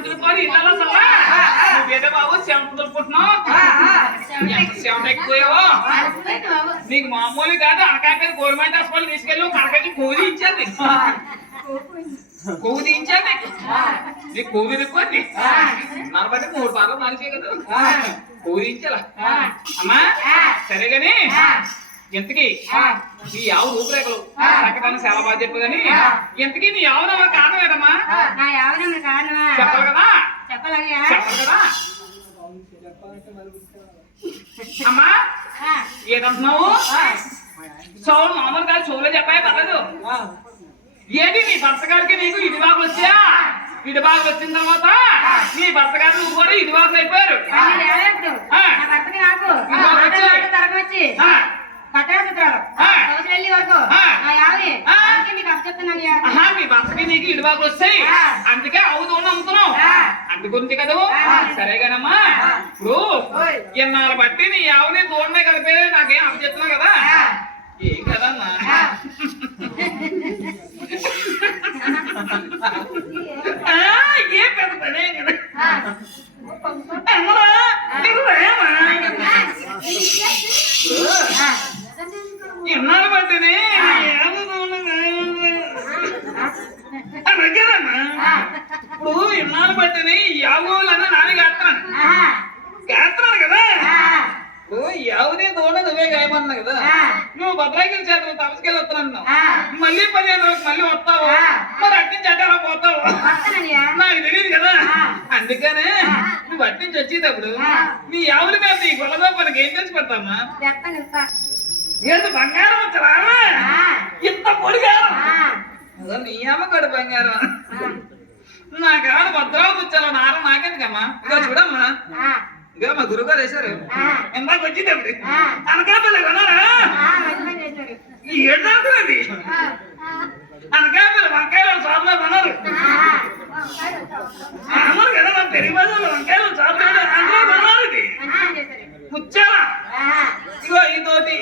ముద్దుకొని ఇళ్ళలో సవా నువ్వేదో బాబు చెమట దులుపుకుంటున్నావు ఎంత చెమట ఎక్కువో నీకు మామూలు కాదు అనకాక గవర్నమెంట్ హాస్పిటల్ తీసుకెళ్ళి కనకకి కూలి ఇచ్చేది కొవ్వు తీయించాలి నీకు కొవ్వు తిప్పుకోండి 43 పాటలు మనిషి కదా కొవ్వు తీయించాలా అమ్మా సరేగాని ఎంతకి నీ యావ రూపురేఖలు చక్కదాన్ని చాలా బాగా చెప్పు గాని ఎంతకి నీ యావనమ్మ కారణం ఏదమ్మా చెప్పాలి కదా చెప్పాలి కదా అమ్మా ఏదంటున్నావు సోలు మామూలు కాదు సోలో చెప్పాయి పర్లేదు ఏంటి నీ భర్త గారికి నీకు ఇడివాకులు వచ్చా ఇడివాకులు వచ్చిన తర్వాత నీ భర్త గారు నువ్వు కూడా ఇడివాకులు అయిపోయారు మీ భర్తకి నీకు ఇడివాకులు వస్తాయి అందుకే అవుతూ అమ్ముతున్నావు అందుగురించి కదా సరేగానమ్మా ఇప్పుడు ఎన్నాళ్ళు బట్టి నీ ఆవుని దూడనే కలిపే నాకేం అప్పు చెప్తున్నావు కదా ఏం కదమ్మా ఏ పెద్ద పనే కదా ఎన్నాళ్ళు బట్టిని ఇప్పుడు ఎన్నాళ్ళు బట్టిని యాగోలన్నా నాని కాస్తున్నాను కదా యావదే దూడ నువ్వే గాయమన్నా కదా నువ్వు భద్రాగిరి చేతులు తపసుకెళ్ళి వస్తున్నాను మళ్ళీ 15 రోజులు మళ్ళీ వస్తావు మరి అట్నుంచి అట్లా పోతావు నాకు తెలియదు కదా అందుకనే నువ్వు అట్నుంచి వచ్చేటప్పుడు నీ ఆవుల మీద నీ గొల్లదో మనకి ఏం తెచ్చి పెడతామా ఏంటి బంగారం వచ్చరా ఇంత పొడిగారం నీ అమ్మగాడు బంగారం నా కాడ భద్రాలు కూర్చోాలి నారం నాకెందుకమ్మా ఇక చూడమ్మా ఇక మా గురుగారు వేశారు ఎందాక వచ్చింది అనకాపల్లి కొన్నారా ఏంటంటున్నది అనకాపల్లి వంకాయలు షాపులో కొన్నారు అన్నారు కదా మన తెలుగు భాషలో వంకాయలు షాపులో అందులో కొన్నారు ఇది ముచ్చాలా ఇగో ఈ తోటి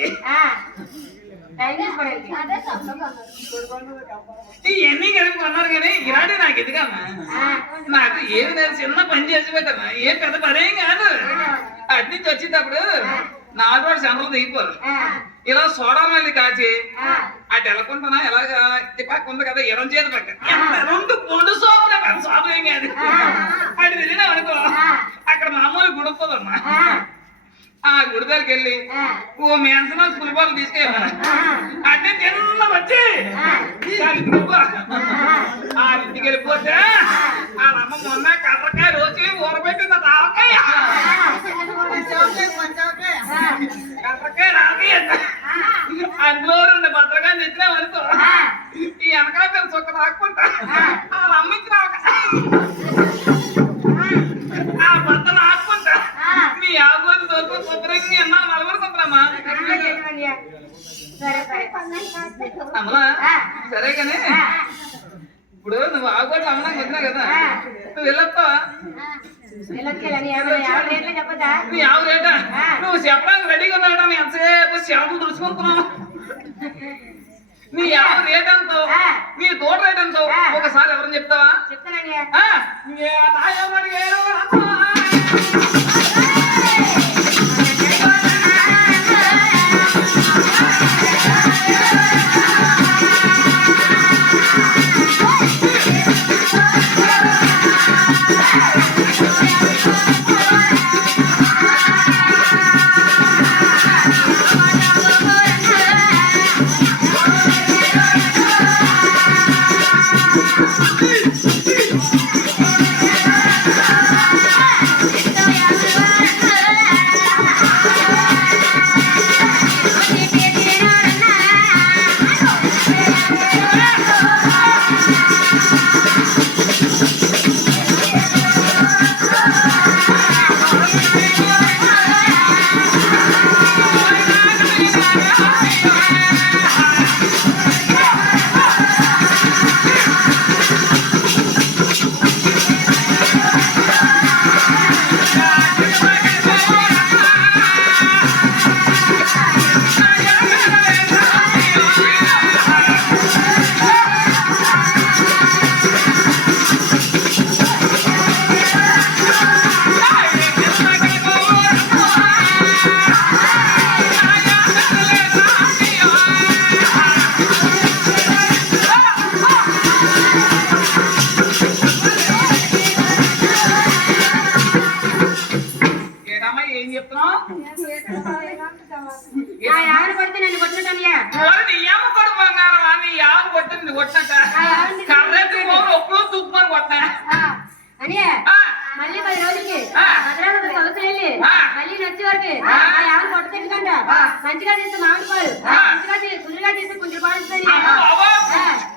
ఇవన్నీ కలిపి కొన్నారు కానీ ఇలాంటి నాకు ఎదుగమ్మా నాకు ఏమి నేను చిన్న పని చేసి పెట్టమ్మా ఏం పెద్ద పనేం కాదు అటు నుంచి వచ్చేటప్పుడు 4 రోజులు చంద్రలు దిగిపోరు ఇలా సోడా మళ్ళీ కాచి అటు వెళ్ళకుంటున్నా ఎలాగా పక్క ఉంది కదా ఎరం చేతి పక్క 2 పొండు సోపులే పెద్ద సోపు ఏం కాదు అటు వెళ్ళినా అనుకో అక్కడ మామూలు గుడి ఉంటుందమ్మా ఆ గుడి దగ్గరికి వెళ్ళి ఓ మేన్సన పులిపాలు తీసుకెళ్ళి అంటే చిన్న వచ్చి ఆ ఇంటికి వెళ్ళిపోతే ఆ అమ్మ మొన్న కర్రకాయ రోజు ఊరబెట్టింది తావకాయ కర్రకాయ రాకాయ అందులో 2 భద్రకాయలు తెచ్చినా అనుకో ఈ వెనకాల చొక్క తాక్కుంటా వాళ్ళ అమ్మించి రావకాయ ఆ బద్దలు ఆడుకుంటా మీ ఆగోలు దొరకు కుదరంగి అన్నా 4 కుదరమ్మా అమ్మలా సరే కానీ ఇప్పుడు నువ్వు ఆగోలు అమ్మడానికి వచ్చినా కదా నువ్వు వెళ్ళొస్తావా నీ ఆవు రేటా నువ్వు చెప్పడానికి రెడీగా ఉన్నాడా నీ ఎంతసేపు చెమటలు దుడుచుకుంటున్నావు నీ ఆవు రేట్ ఎంతో నీ తోట రేట్ ఎంతో ఒకసారి ఎవరిని చెప్తావా ఆవిడ కొడితే నన్ను కొట్టినట్టనియా నీ అమ్మ కొడు బంగారం అని ఆమె కొట్టింది కొట్టినట్ట కర్రెత్తి ఒప్పుడు తుప్పని కొట్టా అనియా మళ్ళీ 10 రోజులకి భద్రావతి కొలతలు వెళ్ళి మళ్ళీ నచ్చి వరకు ఆవిడ కొట్ట తెచ్చుకుంటా మంచిగా చేస్తే మామిడి పాలు మంచిగా కుదురుగా చేస్తే కుంజులు పాలు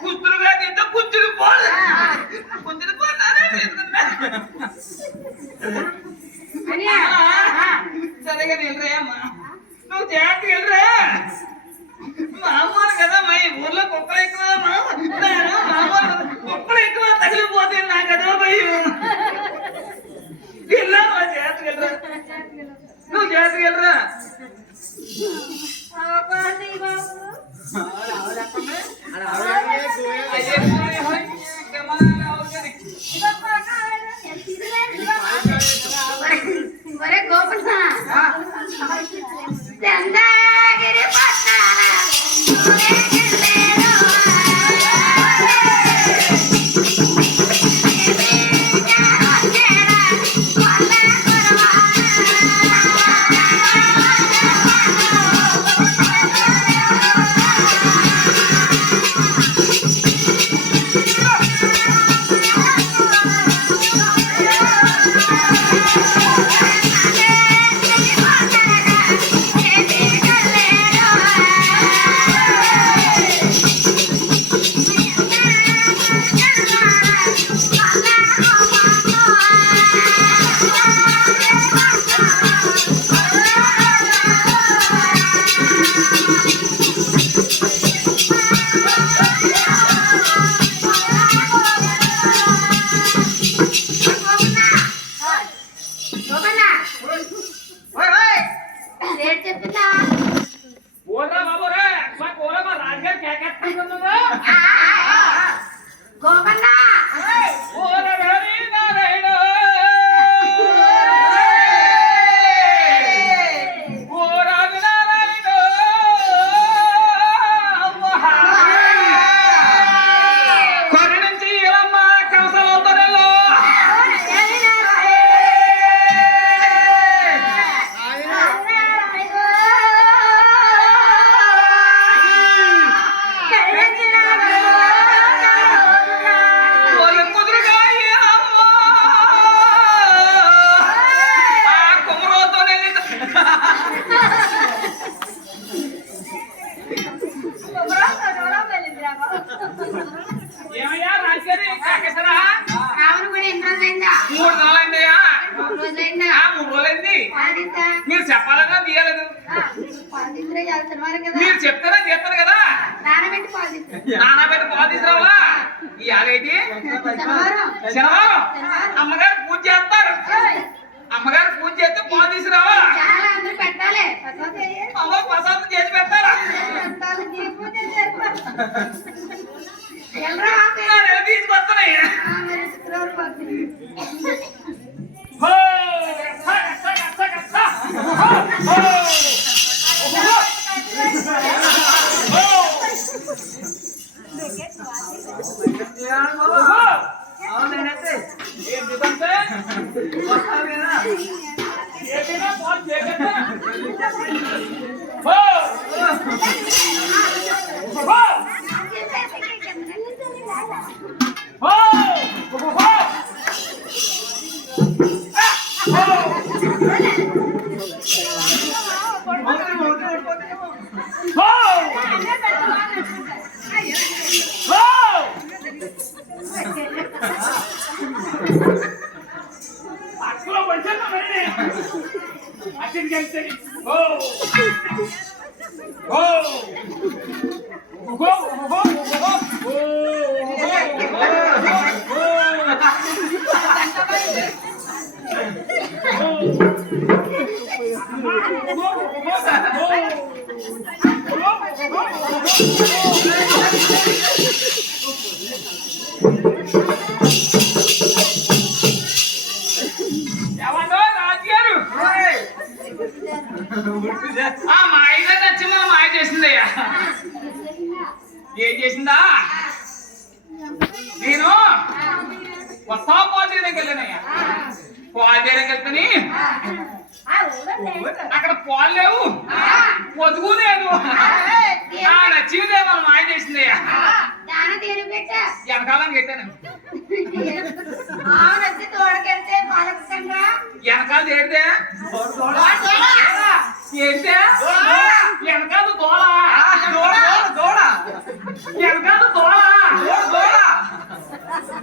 కుదురుగా చేస్తే కుంజులు పాలు కుంజులు పాలు అనియా సరేగా వెళ్ళరా అమ్మా నువ్వు జాగ్రత్తగా వెళ్ళరా మామూలు కదా మా ఊర్లో కుక్కలు ఎక్కువ కుక్కలు ఎక్కువ తగిలిపోతే నా కదా భయం వెళ్ళామా జాగ్రత్తగా వెళ్ళరా నువ్వు జాగ్రత్తగా వెళ్ళరా ఒరే గోపన్న చందాగిరి పట్టాల మీరు చెప్పాలన్నా తీయలేదు మీరు చెప్తారా చేస్తారు కదా నానబెట్టి పాలు తీసుకురావాలా ఇవాళేంటి శనివారం అమ్మగారు పూజ చేస్తారు అమ్మగారు పూజ చేస్తే పాలు తీసుకురావాలా అమ్మ ప్రసాదం చేసి పెడతారా తీసుకొస్తున్నాయి ఏం చేసిందా నేను కొత్త పాలు చేయడానికి వెళ్ళానయ్యా పాలు చేయడానికి వెళ్తాని అక్కడ పాలు లేవు వదుకునేను నచ్చిందేమో మాయ చేసింది దాని తీరు పెట్ట వెనకాలని పెట్టాను వచ్చి తోడకెళ్తే పాలకంగా వెనకాల చేరితే ఏంటే వెనకాల దోళ వెనకాల దోళ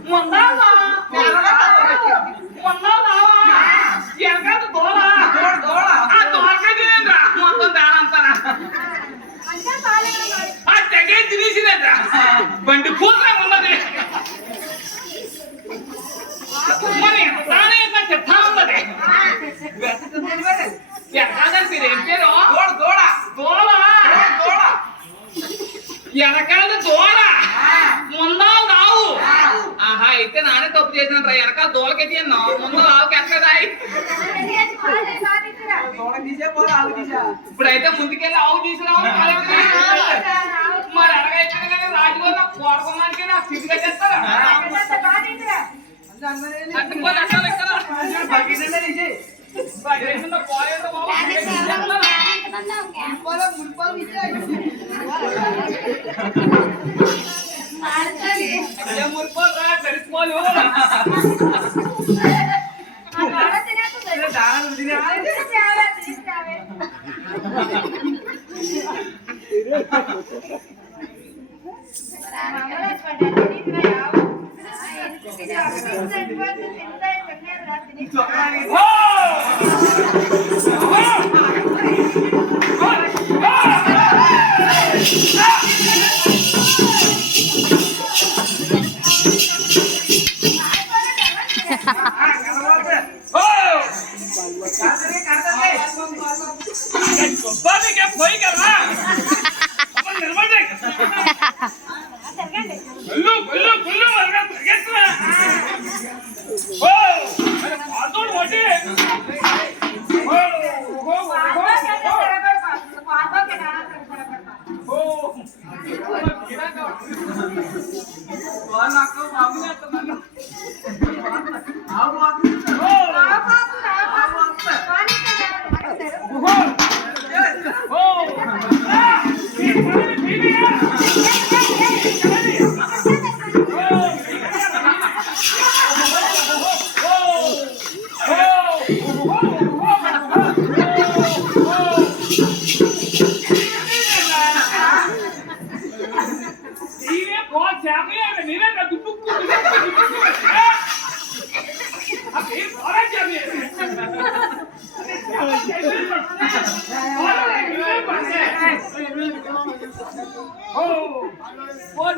మొన్నావా వెనకాల దోళ ఆ దోళకే తినేంద్రా మొత్తం దానంతారా ఆ తెగే తినేసినేంద్రా బండి పూర్ణ ఉన్నది మరి తానే చెప్తా ఉన్నది వెనకాల మీరేం పేరు వెనకాల దోళ ముందాలు రావు ఆహా అయితే నానే తప్పు చేసిన వెనకాల దోళకైతే ఎన్నో ముందు రావుకి ఎక్కదాయి ఇప్పుడైతే ముందుకెళ్ళి ఆవు తీసుకురావు మరి అలాగైతే కానీ రాజుగారు నాకు కోరుకోవడానికి నా స్థితిగా చేస్తారా మురిపోలు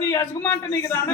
నీ యజమాంట నీకు రాను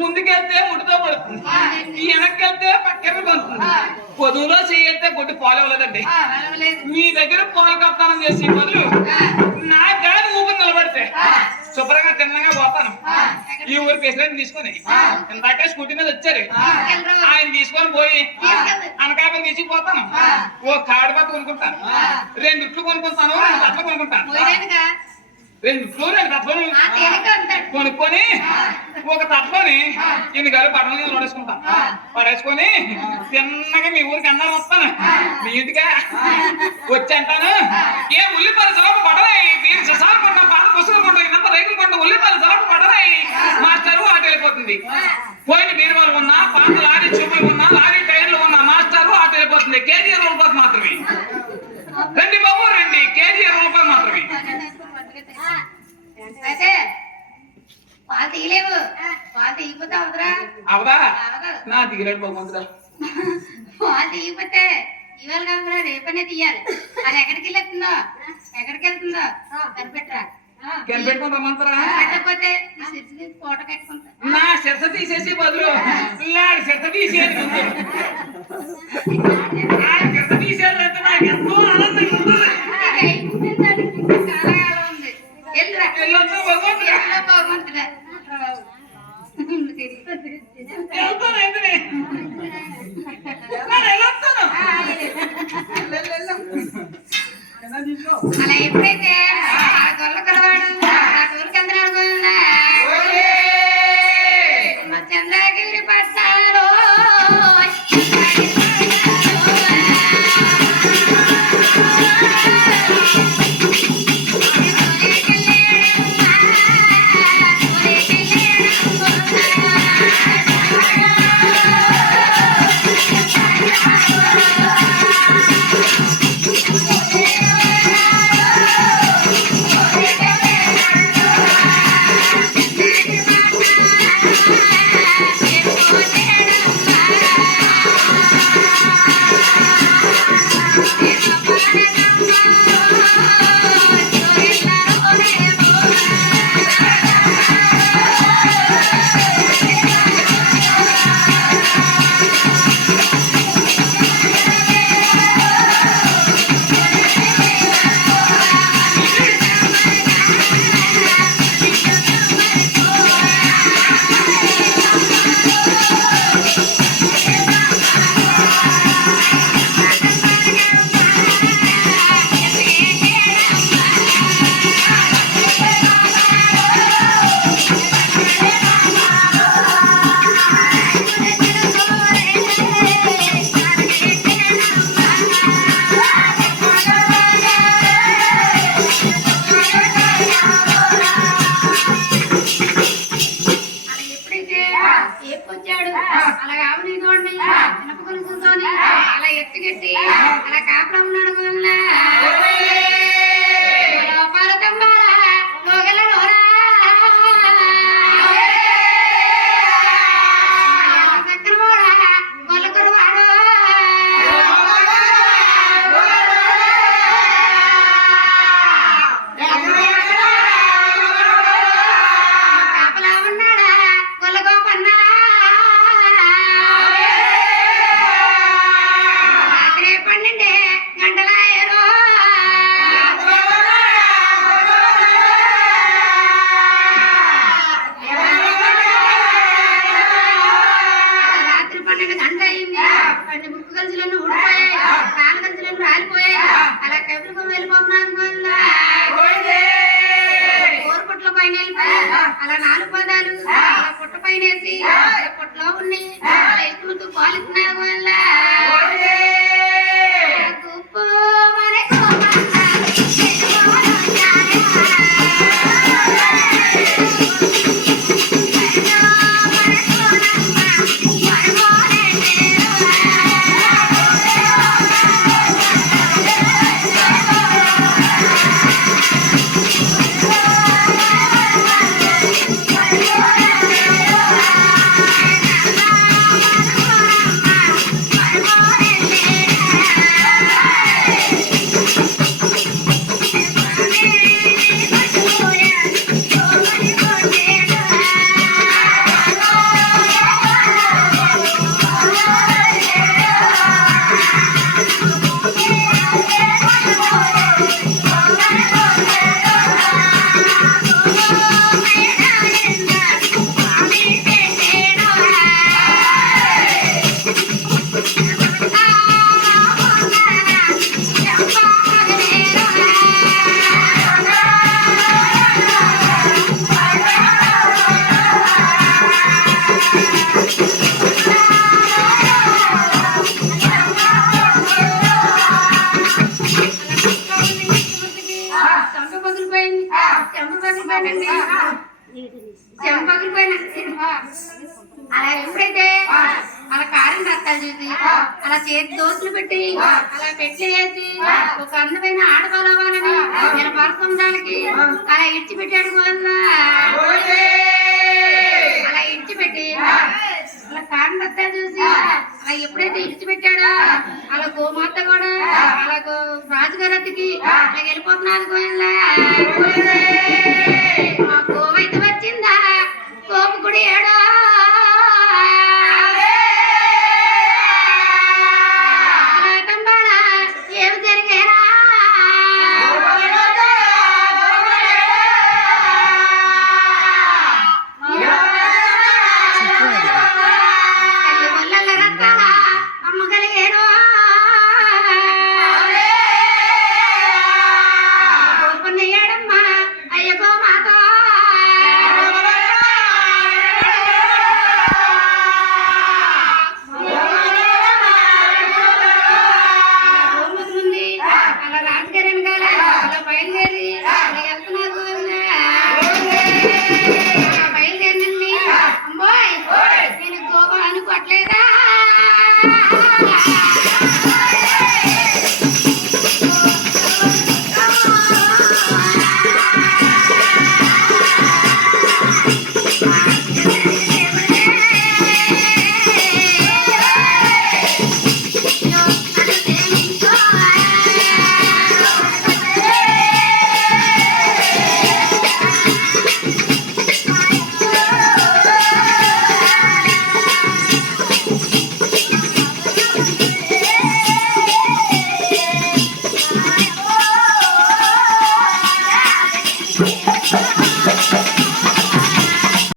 ముందుకెళ్తే ముడితో పడుతుంది, వెనక్కెళ్తే పక్కన పడుతుంది, పొదువులో చేయెత్తే గుడ్డి పాలు ఇవ్వలేదండి. మీ దగ్గర పాలు కప్తానం చేసి బదులు నా గాని ఊపిరి నిలబడితే శుభ్రంగా తిన్నగా పోతాను. ఈ ఊరి ప్రెసిడెంట్ తీసుకొని ఇందాక స్కూటీ మీద వచ్చారు, ఆయన తీసుకొని పోయి అనకాపల్లి తీసుకుపోతాను. ఓ కాడిపత్తి కొనుక్కుంటాను, 2 ఇట్లు కొనుక్కుంటాను, 2 తట్లు కొనుక్కుంటాను, 2 తట్లు కొనుక్కొని ఒక తట్లోని ఇన్ని గారు బట్టల మీద పడేసుకుంటాను. పడేసుకొని తిన్నగా మీ ఊరికి అందరూ వస్తాను. నీట్గా వచ్చి అంటాను, ఏ ఉల్లిపాయలు సలపు పడరాయి, మీరు ససాలు కొంటాం, పాత పుస్తకాలు కొంటాం, ఇన్నంత రైతులు కొంటాం, ఉల్లిపాయలు సలపు పడరాయి. మాస్టరు అటు వెళ్ళిపోతుంది. పోయిన బీరువాలు ఉన్నా, పాత లారీ చూపులు ఉన్నా, లారీ టైర్లు ఉన్నా, మాస్టరు అటు వెళ్ళిపోతుంది. కేజీ 20 రూపాయలు మాత్రమే. రండి బాబు రండి, కేజీ 20 రూపాయలు మాత్రమే. అయితే పాలు తీయలేవు, పాలు తీయకపోతే అవసరా అవదా నా దిగిరాడు భగవంతుడా. పాలు తీయకపోతే ఇవాళ కాదురా రేపనే తీయాలి. అది ఎక్కడికి వెళ్తుందో కనిపెట్టరా, కనిపెట్టుకుని రమ్మంటారా? పెట్టకపోతే కోట కట్టుకుంటా. నా శిరస తీసేసి బదులు శిరస తీసేది శిరస తీసేయాలంటే నాకు ఎంతో ఆనందంగా ఉంటుంది. చాలా కాలం ఉంది. వెళ్ళరా వెళ్ళొద్దు భగవంతుడా. భగవంతుడా వెళ్తాను ఎందునే వెళ్ళొస్తాను. అలా ఎప్పుడైతే ఆ గొల్ల కురవాడు ఆ ఊరికి అందరూ అనుకున్నా మా చంద్రగిరి పట్టాలో అలా కాపురం ఉన్నాడు అలా 4 పదాలు పుట్ట పైన వేసి పుట్టలో ఉండి అలా ఎక్కువ పాలిస్తున్నారు వల్ల Bye. పగిలిపోయానండి చెంప పగిలిపోయినా అలా ఎప్పుడైతే అలా కారం రక్తాలు చూసి అలా చేతి దోశలు పెట్టి అలా పెట్టి వేసి ఒక అందమైన ఆడవాళ్ళు అవ్వాలని నేను పడుతుందానికి అలా ఇడిచిపెట్టాడు వల్ల అలా ఇడిచిపెట్టి అలా కారం రక్తాలు చూసి అలా ఎప్పుడైతే ఇడిచిపెట్టాడో అలా గోమాత కూడా అలా రాజుగారి అద్దెకి అలా వెళ్ళిపోతున్నారు గోయల్లా గోవైతే వచ్చిందా కోపు కూడా ఏడో